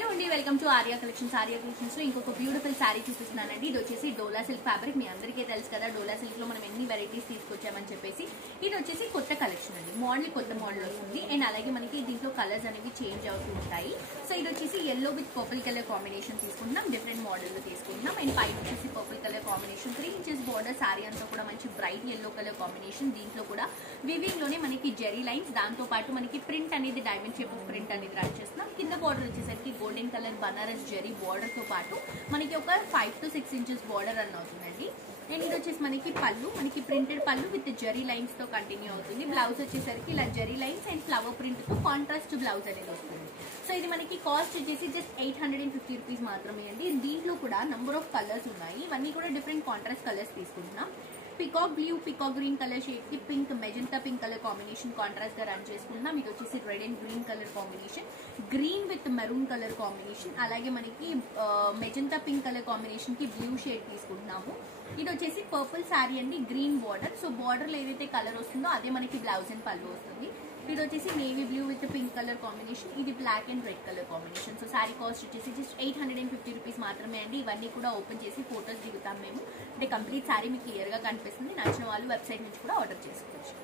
Hello అండి, welcome to Arya collections. Arya collections లో ఇంకొక బ్యూటిఫుల్ శారీ చూపిస్తున్నానండి. ఇది వచ్చేసి డోలా సిల్క్ ఫ్యాబ్రిక్. మీ అందరికీ తెలుసు కదా, డోలా సిల్క్ లో మనం ఎన్ని వెరైటీస్ తీసుకొచ్చామని చెప్పేసి. ఇది వచ్చేసి కొత్త కలెక్షన్ అండి, కొత్త మోడల్ వస్తుంది. అండ్ అలాగే మనకి దీంట్లో కలర్స్ అనేవి చేంజ్ అవుతూ ఉంటాయి. సో ఇది వచ్చేసి yellow with purple colour combination తీసుకుంటున్నాం, డిఫరెంట్ మోడల్ లో తీసుకుంటున్నాం. అండ్ పైన వచ్చేసి purple colour combination, 3 inches border. Sari అంతా కూడా మంచి బ్రైట్ ఎల్లో కలర్ కాంబినేషన్. దీంట్లో కూడా వివింగ్ లోనే మనకి జెరీ లైన్స్, దాంతో పాటు మనకి ప్రింట్ అనేది డైమండ్ షేప్ ఆఫ్ ప్రింట్ అనేది రన్ చేస్తున్నాం. కింద బోర్డర్ వచ్చేసరికి golden colour Banaras zari border తో పాటు మనకి ఒక 5 to 6 ఇంచెస్ బోర్డర్ రన్ అవుతుందండి. అండ్ ఇది వచ్చేసి మనకి పళ్ళు, మనకి ప్రింటెడ్ పళ్ళు విత్ జెరీ లైన్స్ తో కంటిన్యూ అవుతుంది. బ్లౌజ్ వచ్చేసరికి ఇలా zari lines and flower print తో కాంట్రాస్ట్ బ్లౌజ్ అనేది వస్తుంది. సో ఇది మనకి కాస్ట్ వచ్చేసి జస్ట్ 850 రూపీస్ మాత్రమే అండి. దీంట్లో కూడా నంబర్ ఆఫ్ కలర్స్ ఉన్నాయి, ఇవన్నీ కూడా డిఫరెంట్ కాంట్రాస్ట్ కలర్స్ తీసుకుంటున్నాం. Peacock blue, peacock green colour shade కి pink, magenta pink colour combination contrast గా రన్ చేసుకుంటున్నాం. ఇది వచ్చేసి red and green colour combination, green with maroon colour combination, అలాగే మనకి మెజెంటా పింక్ కలర్ కాంబినేషన్ కి బ్లూ షేడ్ తీసుకుంటున్నాము. ఇది వచ్చేసి పర్పుల్ శారీ అండి, గ్రీన్ బార్డర్. సో బార్డర్ లో ఏదైతే కలర్ వస్తుందో అదే మనకి బ్లౌజ్ అండ్ పళ్ళు వస్తుంది. ఇది వచ్చేసి navy blue with pink colour combination, ఇది black and red colour combination. So sari cost వచ్చేసి జస్ట్ 850 రూపీస్ మాత్రమే అండి. ఇవన్నీ కూడా ఓపెన్ చేసి ఫోటోస్ దిగుతాం మేము, అంటే కంప్లీట్ శారీ మీకు క్లియర్ గా కనిపిస్తుంది. నచ్చిన వాళ్ళు వెబ్సైట్ నుంచి కూడా ఆర్డర్ చేసుకోవచ్చు.